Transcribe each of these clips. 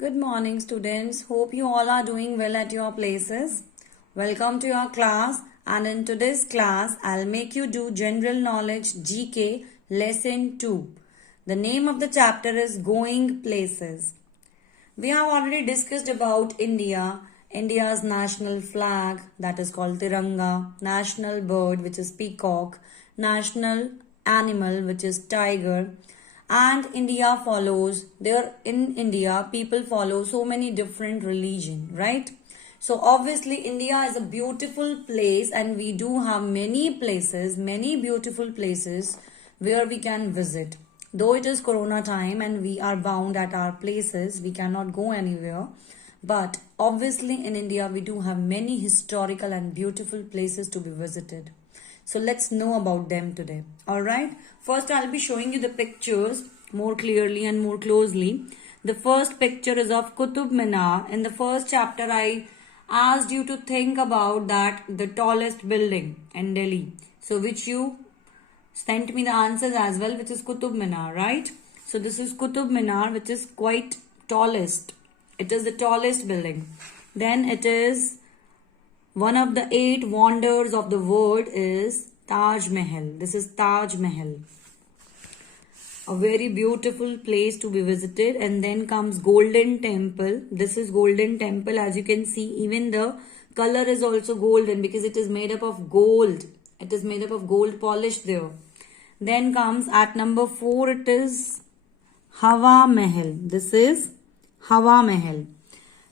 Good morning, students. Hope you all are doing well at your places. Welcome to your class. And in today's class, I'll make you do General Knowledge GK Lesson 2. The name of the chapter is Going Places. We have already discussed about India, India's national flag that is called Tiranga, national bird which is peacock, national animal which is tiger, and India follows there. In India people follow so many different religion, right? So obviously India is a beautiful place, and we do have many beautiful places where we can visit. Though it is corona time and we are bound at our places, we cannot go anywhere, but obviously in India we do have many historical and beautiful places to be visited. So let's know about them today. Alright, first I'll be showing you the pictures more clearly and more closely. The first picture is of Qutub Minar. In the first chapter I asked you to think about that the tallest building in Delhi. So which you sent me the answers as well, which is Qutub Minar, right? So this is Qutub Minar, which is quite tallest. It is the tallest building. Then it is one of the 8 wonders of the world is Taj Mahal. This is Taj Mahal. A very beautiful place to be visited. And then comes Golden Temple. This is Golden Temple. As you can see, even the color is also golden because it is made up of gold. It is made up of gold polish there. Then comes at number 4, it is Hawa Mahal. This is Hawa Mahal.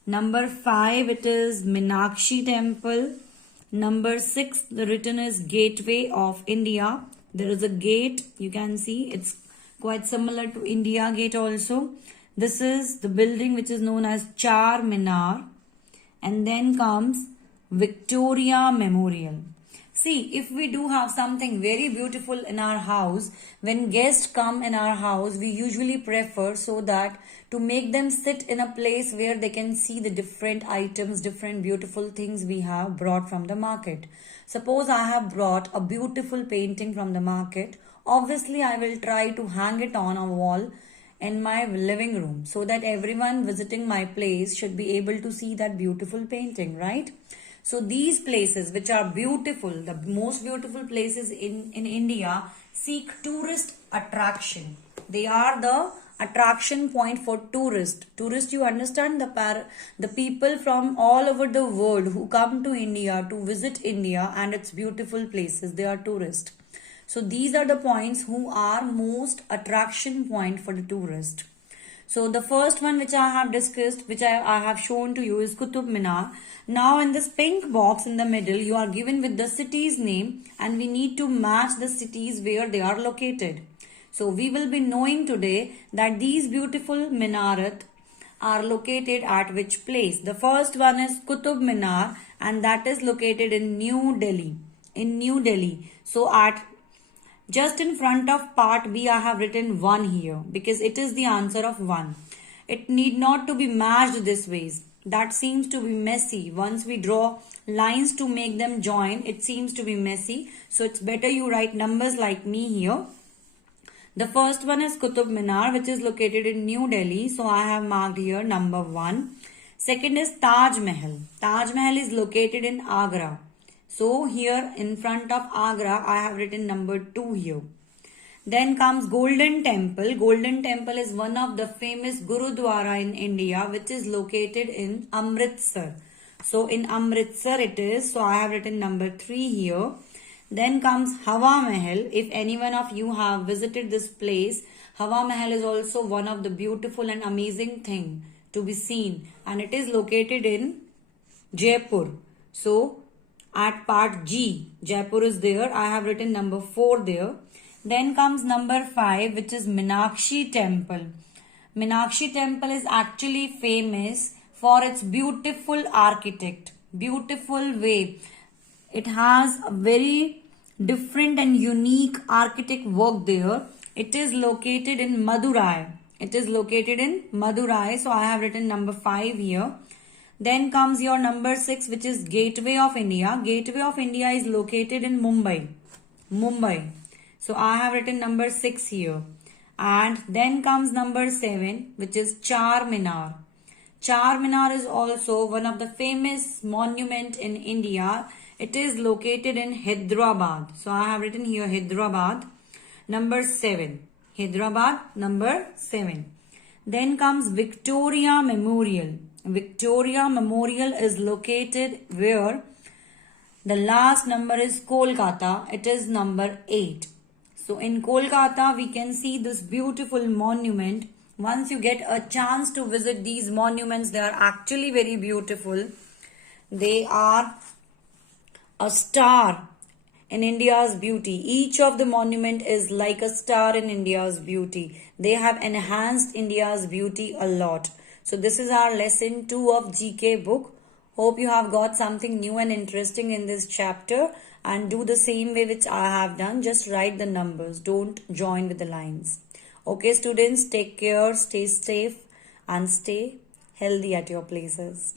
Number 5, it is Meenakshi Temple. Number 6, the written is Gateway of India. There is a gate, you can see, it's quite similar to India Gate also. This is the building which is known as Char Minar. And then comes Victoria Memorial. See, if we do have something very beautiful in our house, when guests come in our house, we usually prefer so that to make them sit in a place where they can see the different items, different beautiful things we have brought from the market. Suppose I have brought a beautiful painting from the market. Obviously, I will try to hang it on a wall in my living room so that everyone visiting my place should be able to see that beautiful painting, right? So these places which are beautiful, the most beautiful places in India, seek tourist attraction. They are the attraction point for tourists. Tourists, you understand, the people from all over the world who come to India to visit India and its beautiful places, they are tourists. So these are the points who are most attraction point for the tourist. So the first one which I have discussed, which I have shown to you, is Qutub Minar. Now in this pink box in the middle, you are given with the city's name, and we need to match the cities where they are located. So we will be knowing today that these beautiful minaret are located at which place. The first one is Qutub Minar, and that is located in New Delhi. In New Delhi. So at just in front of part B, I have written 1 here because it is the answer of 1. It need not to be matched this ways. That seems to be messy. Once we draw lines to make them join, it seems to be messy. So it's better you write numbers like me here. The first one is Qutub Minar, which is located in New Delhi. So I have marked here number 1. Second is Taj Mahal. Taj Mahal is located in Agra. So here in front of Agra, I have written number 2 here. Then comes Golden Temple. Golden Temple is one of the famous Gurudwara in India, which is located in Amritsar. So in Amritsar it is. So I have written number 3 here. Then comes Hawa Mahal. If any one of you have visited this place, Hawa Mahal is also one of the beautiful and amazing thing to be seen. And it is located in Jaipur. So at part G, Jaipur is there. I have written number 4 there. Then comes number 5, which is Meenakshi Temple. Meenakshi Temple is actually famous for its beautiful architect, beautiful way. It has a very different and unique architect work there. It is located in Madurai. It is located in Madurai. So I have written number 5 here. Then comes your number 6, which is Gateway of India. Gateway of India is located in Mumbai. Mumbai. So I have written number 6 here. And then comes number 7, which is Char Minar. Charminar is also one of the famous monument in India. It is located in Hyderabad. So I have written here Hyderabad. Number 7. Hyderabad, number 7. Then comes Victoria Memorial. Victoria Memorial is located where? The last number is Kolkata. It is number 8. So in Kolkata, we can see this beautiful monument. Once you get a chance to visit these monuments, they are actually very beautiful. They are a star in India's beauty. Each of the monument is like a star in India's beauty. They have enhanced India's beauty a lot. So this is our lesson 2 of GK book. Hope you have got something new and interesting in this chapter, and do the same way which I have done. Just write the numbers. Don't join with the lines. Okay, students, take care, stay safe and stay healthy at your places.